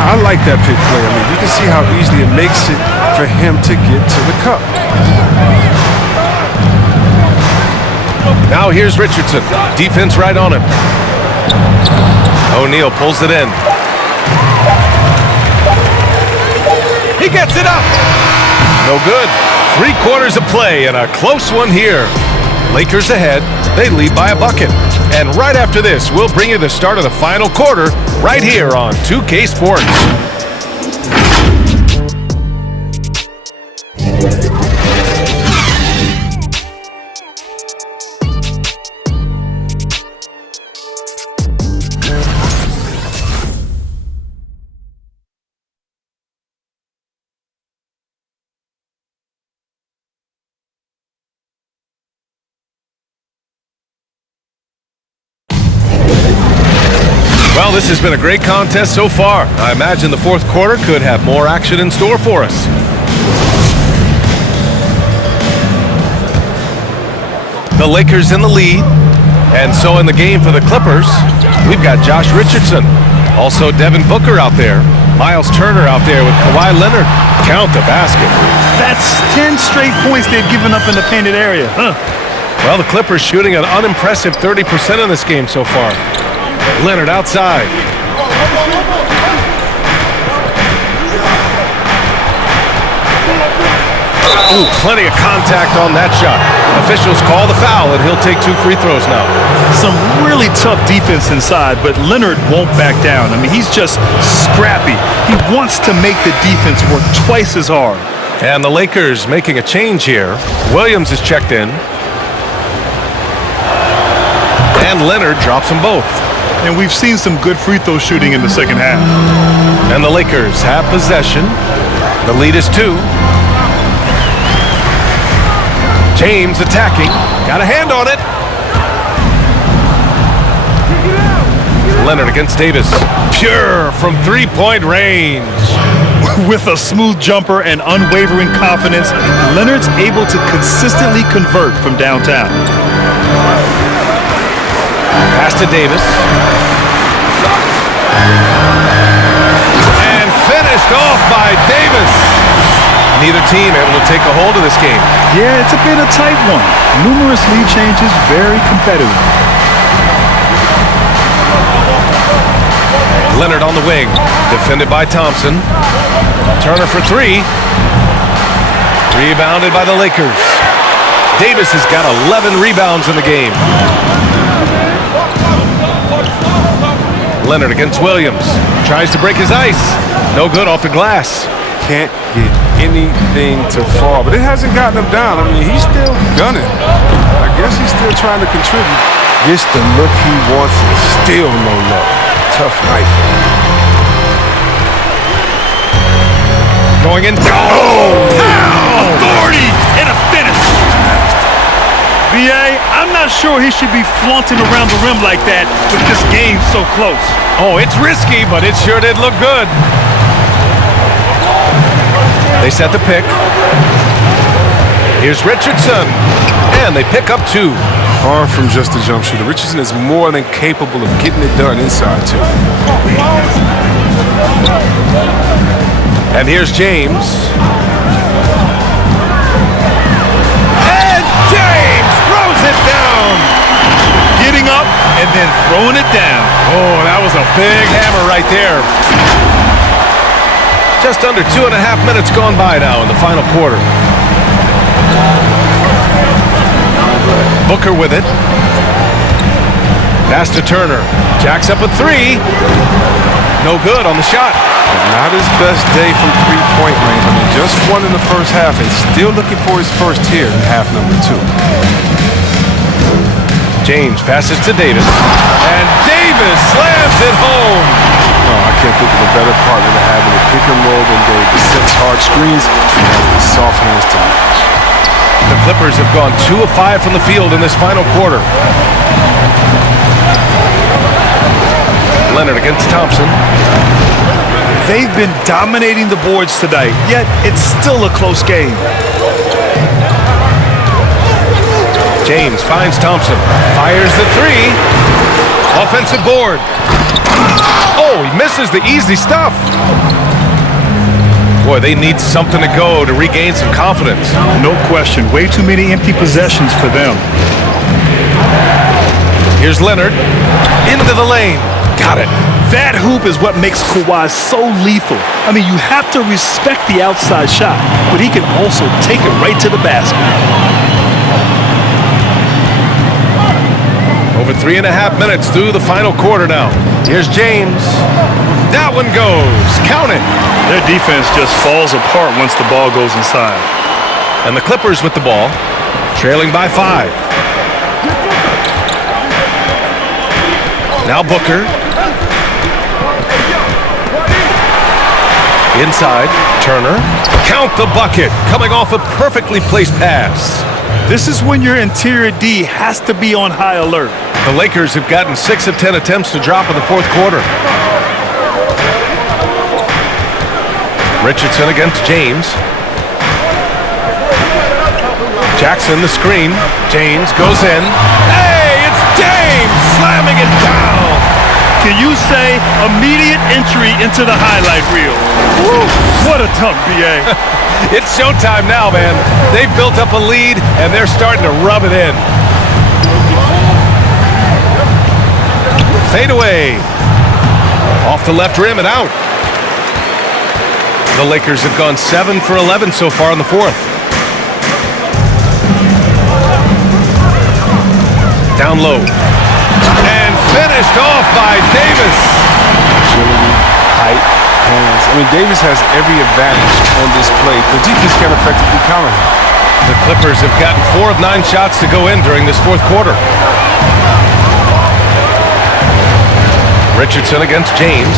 I like that pick play. I mean, you can see how easily it makes it for him to get to the cup. Now here's Richardson. Defense right on him. O'Neal pulls it in. He gets it up. No good. 3 quarters of play and a close one here. Lakers ahead. They lead by a bucket. And right after this, we'll bring you the start of the final quarter right here on 2K Sports. Well, this has been a great contest so far. I imagine the fourth quarter could have more action in store for us. The Lakers in the lead. And so in the game for the Clippers, we've got Josh Richardson. Also Devin Booker out there. Miles Turner out there with Kawhi Leonard. Count the basket. That's 10 straight points they've given up in the painted area. Well, the Clippers shooting an unimpressive 30% in this game so far. Leonard outside. Oh, plenty of contact on that shot. Officials call the foul, and he'll take 2 free throws now. Some really tough defense inside, but Leonard won't back down. I mean, he's just scrappy. He wants to make the defense work twice as hard. And the Lakers making a change here. Williams is checked in. And Leonard drops them both. And we've seen some good free throw shooting in the second half. And the Lakers have possession. The lead is 2. James attacking. Got a hand on it. Leonard against Davis. Pure from 3-point range. With a smooth jumper and unwavering confidence, Leonard's able to consistently convert from downtown. Pass to Davis. And finished off by Davis. Neither team able to take a hold of this game. Yeah, it's been a tight one. Numerous lead changes, very competitive. Leonard on the wing, defended by Thompson. Turner for 3. Rebounded by the Lakers. Davis has got 11 rebounds in the game. Leonard against Williams. Tries to break his ice. No good off the glass. Can't get anything to fall, but it hasn't gotten him down. I mean, he's still gunning. I guess he's still trying to contribute. Gets the look he wants and still no luck. Tough night for him. Going in. Oh! Authority and a finish. B.A., I'm not sure he should be flaunting around the rim like that with this game so close. Oh, it's risky, but it sure did look good. They set the pick. Here's Richardson. And they pick up 2. Far from just a jump shooter. Richardson is more than capable of getting it done inside, too. And here's James. And James throws it down. Getting up and then throwing it down. Oh, that was a big hammer right there. Just under 2.5 minutes gone by now in the final quarter. Booker with it. Pass to Turner. Jacks up a 3. No good on the shot. Not his best day from 3-point range. I mean, just one in the first half and still looking for his first here in half number 2. James passes to Davis. And Davis slams it home. Oh, I can't think of a better partner to have in the pick and roll than Davis. Sets hard screens and has the soft hands to match. The Clippers have gone 2 of 5 from the field in this final quarter. Leonard against Thompson. They've been dominating the boards tonight, yet it's still a close game. James finds Thompson. Fires the 3. Offensive board. Oh, he misses the easy stuff. Boy, they need something to go to regain some confidence. No question. Way too many empty possessions for them. Here's Leonard. Into the lane. Got it. That hoop is what makes Kawhi so lethal. I mean, you have to respect the outside shot, but he can also take it right to the basket. Over 3.5 minutes through the final quarter now. Here's James. That one goes. Count it. Their defense just falls apart once the ball goes inside. And the Clippers with the ball, trailing by 5. Now Booker. Inside, Turner. Count the bucket, coming off a perfectly placed pass. This is when your interior D has to be on high alert. The Lakers have gotten 6 of 10 attempts to drop in the fourth quarter. Richardson against James. Jackson the screen. James goes in. Hey, it's James slamming it down. Can you say immediate entry into the highlight reel. Woo, what a dunk, B.A. It's showtime now, man. They've built up a lead, and they're starting to rub it in. Fade away. Off the left rim and out. The Lakers have gone 7 for 11 so far in the fourth. Down low. And finished off by Davis. Agility, height, hands. I mean, Davis has every advantage on this play. The defense can't effectively counter him. The Clippers have gotten 4 of 9 shots to go in during this fourth quarter. Richardson against James.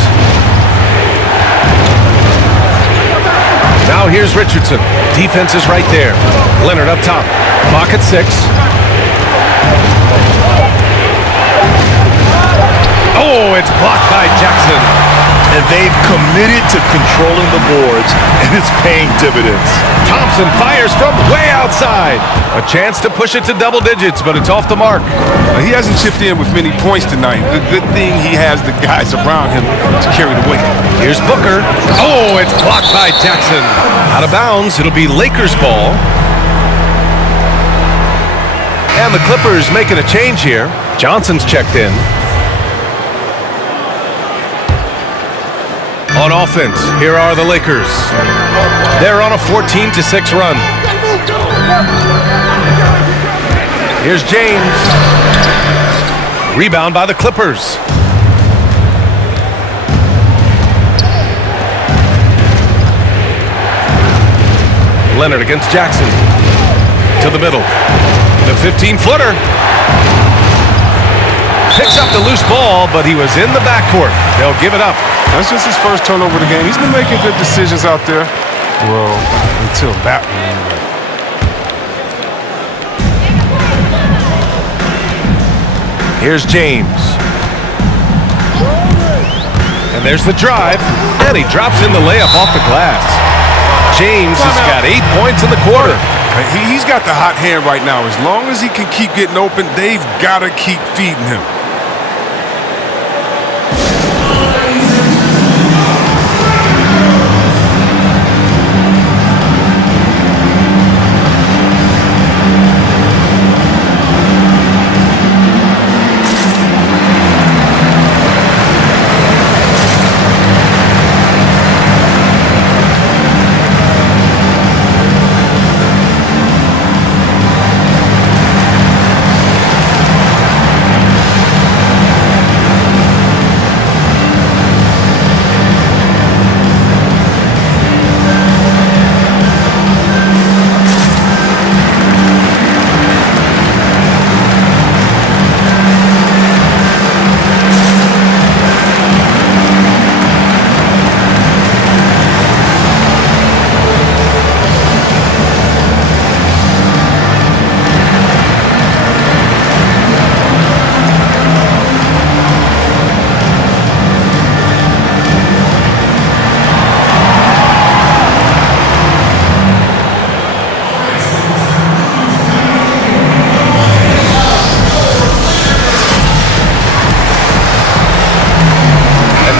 Now here's Richardson. Defense is right there. Leonard up top. Clock at 6. Oh, it's blocked by Jackson. And they've committed to controlling the boards, and it's paying dividends. Thompson fires from way outside. A chance to push it to double digits, but it's off the mark. He hasn't chipped in with many points tonight. Good thing he has the guys around him to carry the weight. Here's Booker. Oh, it's blocked by Jackson. Out of bounds, it'll be Lakers ball. And the Clippers making a change here. Johnson's checked in. On offense, here are the Lakers. They're on a 14-6 run. Here's James. Rebound by the Clippers. Leonard against Jackson. To the middle. The 15-footer. Picks up the loose ball, but he was in the backcourt. They'll give it up. That's just his first turnover of the game. He's been making good decisions out there. Well, until that one anyway. Here's James. And there's the drive. And he drops in the layup off the glass. James has got 8 points in the quarter. He's got the hot hand right now. As long as he can keep getting open, they've got to keep feeding him.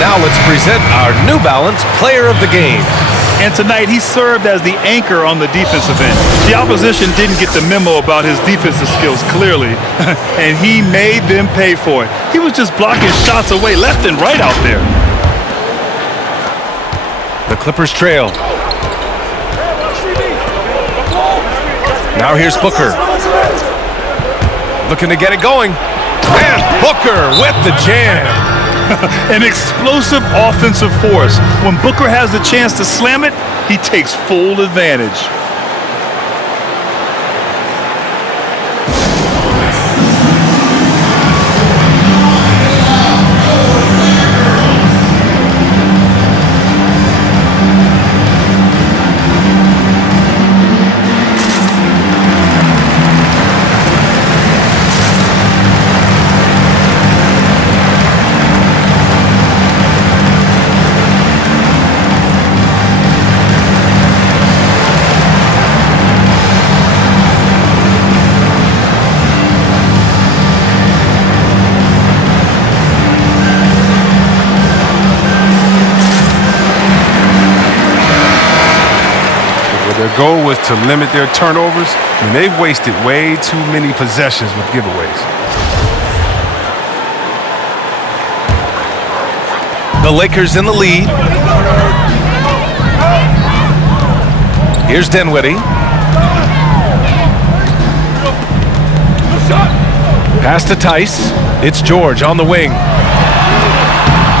Now let's present our New Balance Player of the Game. And tonight he served as the anchor on the defensive end. The opposition didn't get the memo about his defensive skills clearly, and he made them pay for it. He was just blocking shots away left and right out there. The Clippers trail. Now here's Booker. Looking to get it going. And Booker with the jam. An explosive offensive force. When Booker has the chance to slam it, he takes full advantage. their goal was to limit their turnovers, and they've wasted way too many possessions with giveaways. The Lakers in the lead. Here's Dinwiddie. Pass to Tice. It's George on the wing.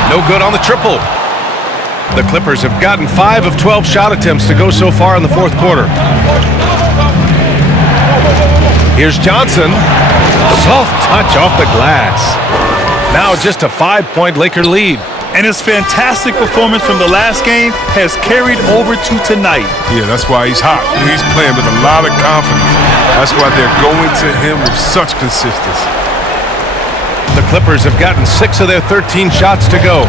No good on the triple. The Clippers have gotten 5 of 12 shot attempts to go so far in the fourth quarter. Here's Johnson. Soft touch off the glass. Now just a 5-point Laker lead. And his fantastic performance from the last game has carried over to tonight. Yeah, that's why he's hot. He's playing with a lot of confidence. That's why they're going to him with such consistency. The Clippers have gotten 6 of their 13 shots to go.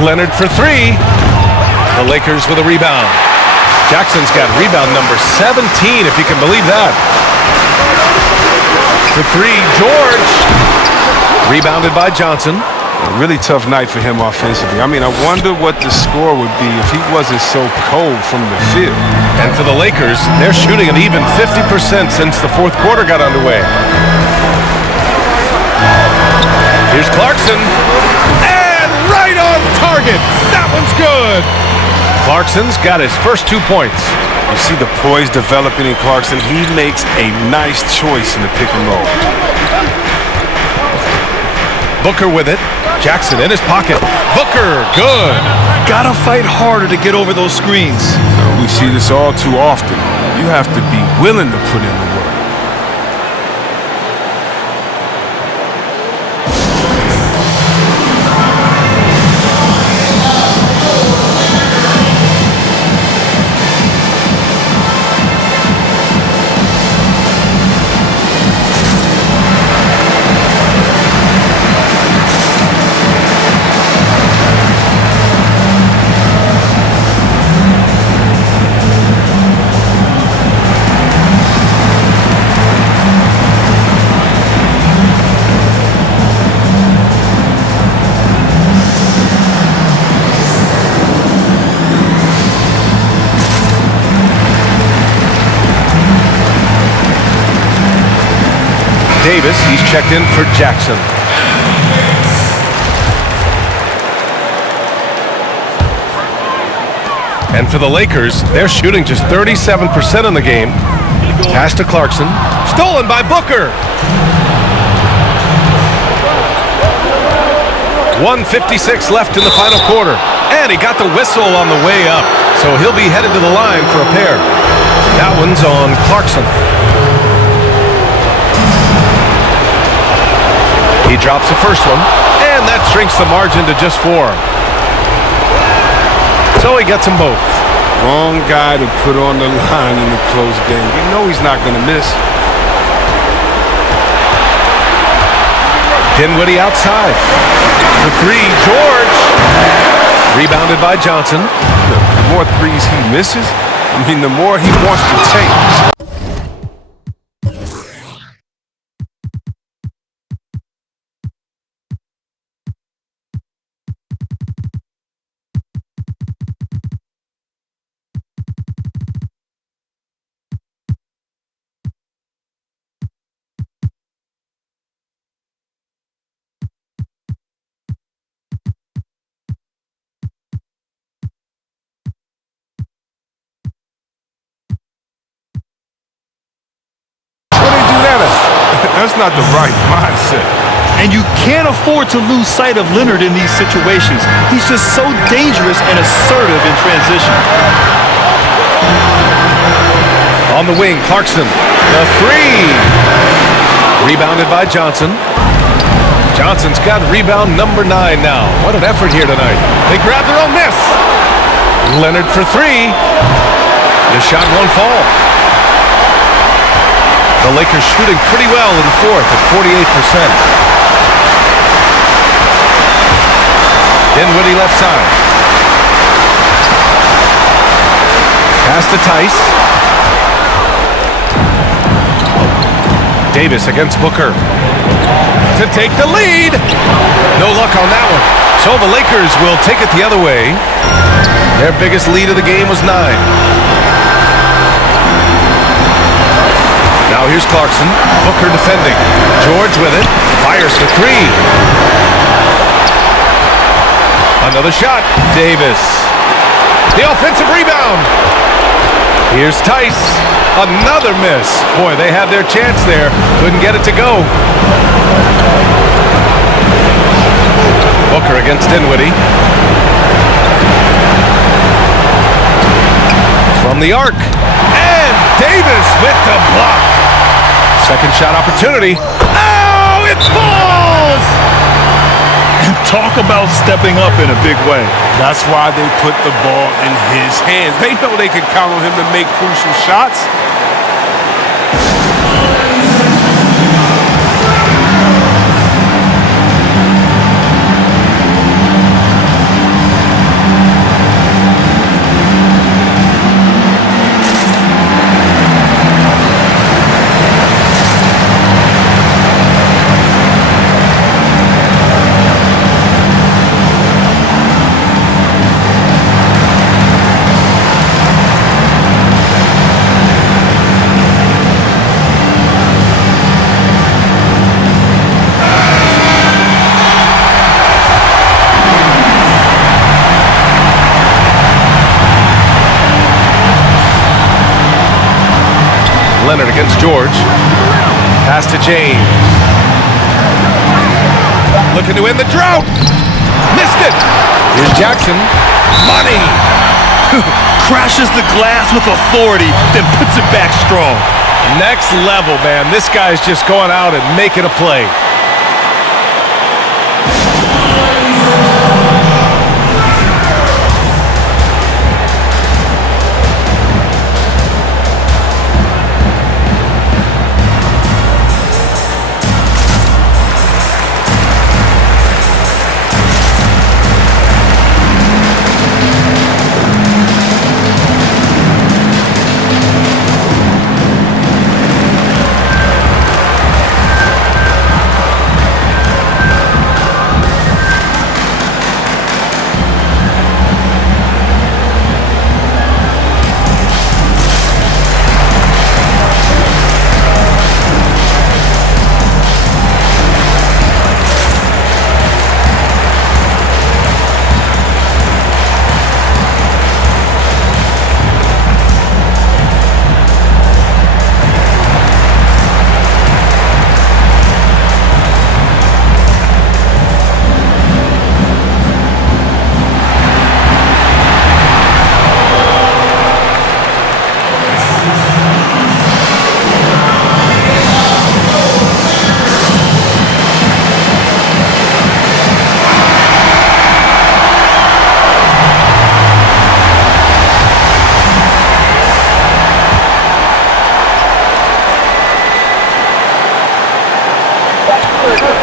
Leonard for 3. The Lakers with a rebound. Jackson's got rebound number 17, if you can believe that. For 3, George. Rebounded by Johnson. A really tough night for him offensively. I mean, I wonder what the score would be if he wasn't so cold from the field. And for the Lakers, they're shooting an even 50% since the fourth quarter got underway. Here's Clarkson. And right on target. That one's good. Clarkson's got his first 2 points. You see the poise developing in Clarkson. He makes a nice choice in the pick and roll. Booker with it. Jackson in his pocket. Booker, good. Gotta fight harder to get over those screens. We see this all too often. You have to be willing to put in the work. Davis, he's checked in for Jackson. And for the Lakers, they're shooting just 37% in the game. Pass to Clarkson. Stolen by Booker. 1:56 left in the final quarter. And he got the whistle on the way up. So he'll be headed to the line for a pair. That one's on Clarkson. He drops the first one, and that shrinks the margin to just 4. So he gets them both. Wrong guy to put on the line in a close game. You know he's not going to miss. Dinwiddie outside. For 3, George. Rebounded by Johnson. The more threes he misses, the more he wants to take. That's not the right mindset. And you can't afford to lose sight of Leonard in these situations. He's just so dangerous and assertive in transition. On the wing, Clarkson. The 3. Rebounded by Johnson. Johnson's got rebound number 9 now. What an effort here tonight. They grab their own miss. Leonard for 3. The shot won't fall. The Lakers shooting pretty well in the fourth at 48%. Dinwiddie left side. Pass to Tice. Davis against Booker. To take the lead. No luck on that one. So the Lakers will take it the other way. Their biggest lead of the game was 9. Now here's Clarkson. Booker defending. George with it. Fires for three. Another shot. Davis. The offensive rebound. Here's Tice. Another miss. Boy, they had their chance there. Couldn't get it to go. Booker against Dinwiddie. From the arc. And Davis with the block. Second shot opportunity. Oh, it falls! And talk about stepping up in a big way. That's why they put the ball in his hands. They know they can count on him to make crucial shots. Leonard against George. Pass to James. Looking to end the drought. Missed it. Here's Jackson. Money. Crashes the glass with authority, then puts it back strong. Next level, man. This guy's just going out and making a play.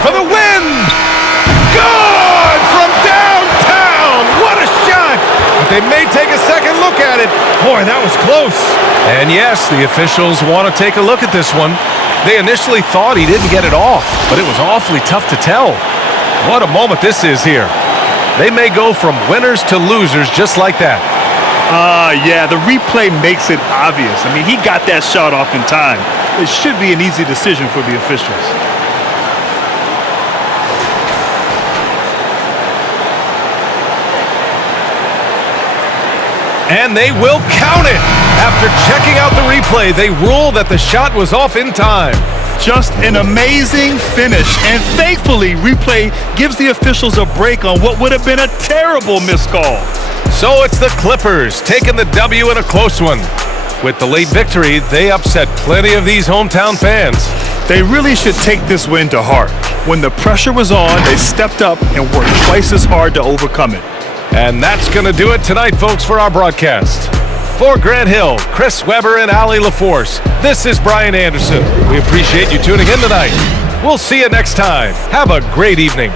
For the win! Good from downtown! What a shot! But they may take a second look at it. Boy, that was close. And yes, the officials want to take a look at this one. They initially thought he didn't get it off, but it was awfully tough to tell. What a moment this is here. They may go from winners to losers just like that. Yeah, the replay makes it obvious. I mean, he got that shot off in time. It should be an easy decision for the officials. And they will count it. After checking out the replay, they rule that the shot was off in time. Just an amazing finish. And thankfully, replay gives the officials a break on what would have been a terrible missed call. So it's the Clippers taking the W in a close one. With the late victory, they upset plenty of these hometown fans. They really should take this win to heart. When the pressure was on, they stepped up and worked twice as hard to overcome it. And that's going to do it tonight, folks, for our broadcast. For Grant Hill, Chris Weber, and Allie LaForce, this is Brian Anderson. We appreciate you tuning in tonight. We'll see you next time. Have a great evening.